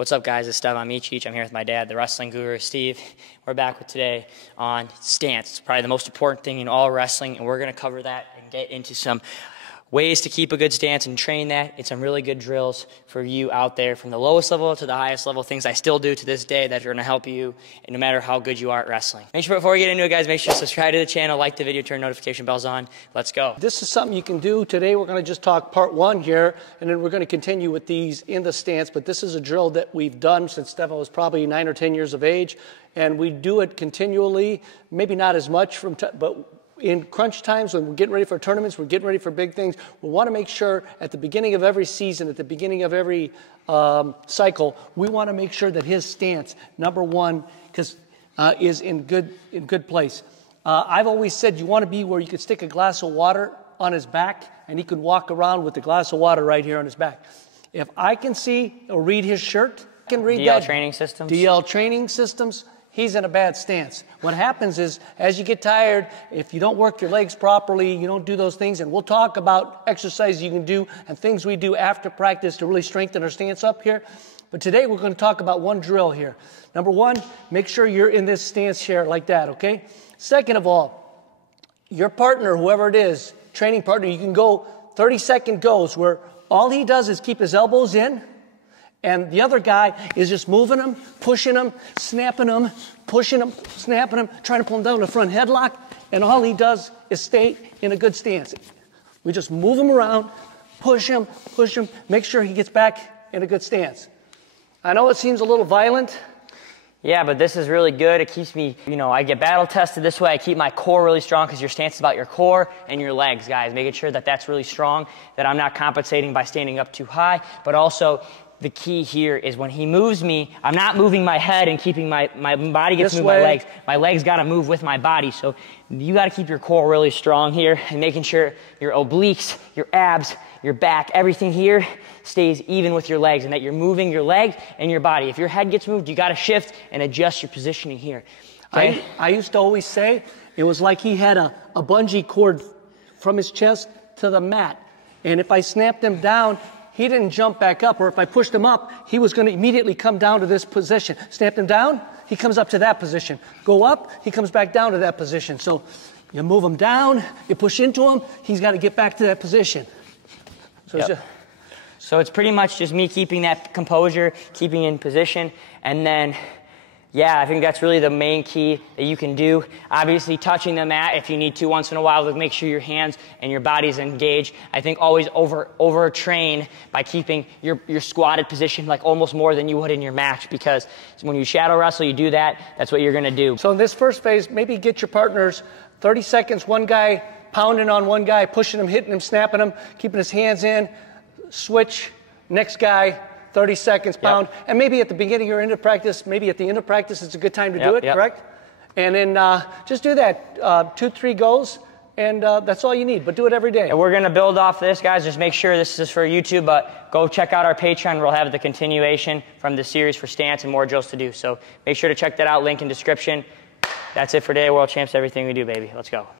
What's up, guys? It's Stevan. I'm here with my dad, the wrestling guru, Steve. We're back with today on stance. It's probably the most important thing in all wrestling, and we're going to cover that and get into some ways to keep a good stance and train that. It's some really good drills for you out there from the lowest level to the highest level, things I still do to this day that are going to help you no matter how good you are at wrestling. Make sure before we get into it, guys, make sure to subscribe to the channel, like the video, turn notification bells on. Let's go. This is something you can do. Today we're going to just talk part one here, and then we're going to continue with these in the stance, but this is a drill that we've done since Stevan was probably 9 or 10 years of age, and we do it continually, maybe not as much, but in crunch times, when we're getting ready for tournaments, we're getting ready for big things, we want to make sure at the beginning of every season, at the beginning of every cycle, we want to make sure that his stance, number one, is in good place. I've always said you want to be where you could stick a glass of water on his back, and he could walk around with a glass of water right here on his back. If I can see or read his shirt, I can read DL training systems. DL training systems. He's in a bad stance. What happens is, as you get tired, if you don't work your legs properly, you don't do those things, and we'll talk about exercises you can do and things we do after practice to really strengthen our stance up here. But today we're going to talk about one drill here. Number one, make sure you're in this stance here like that, okay? Second of all, your partner, whoever it is, training partner, you can go 30-second goes where all he does is keep his elbows in, and the other guy is just moving them, pushing them, snapping them, pushing them, snapping them, trying to pull them down to the front headlock, and all he does is stay in a good stance. We just move him around, push him, make sure he gets back in a good stance. I know it seems a little violent. Yeah, but this is really good. It keeps me, I get battle tested this way. I keep my core really strong because your stance is about your core and your legs, guys. Making sure that that's really strong, that I'm not compensating by standing up too high, but also the key here is when he moves me, I'm not moving my head and keeping my body gets moved, my legs. My legs got to move with my body. So you got to keep your core really strong here and making sure your obliques, your abs, your back, everything here stays even with your legs and that you're moving your legs and your body. If your head gets moved, you got to shift and adjust your positioning here. Okay? I used to always say it was like he had a bungee cord from his chest to the mat. And if I snapped him down, he didn't jump back up, or if I pushed him up, he was going to immediately come down to this position. Snapped him down, he comes up to that position. Go up, he comes back down to that position. So you move him down, you push into him, he's got to get back to that position. So, so it's pretty much just me keeping that composure, keeping in position, and then yeah, I think that's really the main key that you can do. Obviously, touching the mat if you need to once in a while to make sure your hands and your body's engaged. I think always over-train by keeping your squatted position like almost more than you would in your match, because when you shadow wrestle, you do that, that's what you're going to do. So in this first phase, maybe get your partners 30 seconds, one guy pounding on one guy, pushing him, hitting him, snapping him, keeping his hands in, switch, next guy, 30 seconds, pound, and maybe at the beginning or end of practice, maybe at the end of practice, it's a good time to do it, correct? And then just do that, 2, 3 goes, and that's all you need, but do it every day. And we're going to build off this, guys. Just make sure this is for YouTube, but go check out our Patreon. We'll have the continuation from the series for stance and more drills to do. So make sure to check that out, link in description. That's it for today, World Champs, everything we do, baby. Let's go.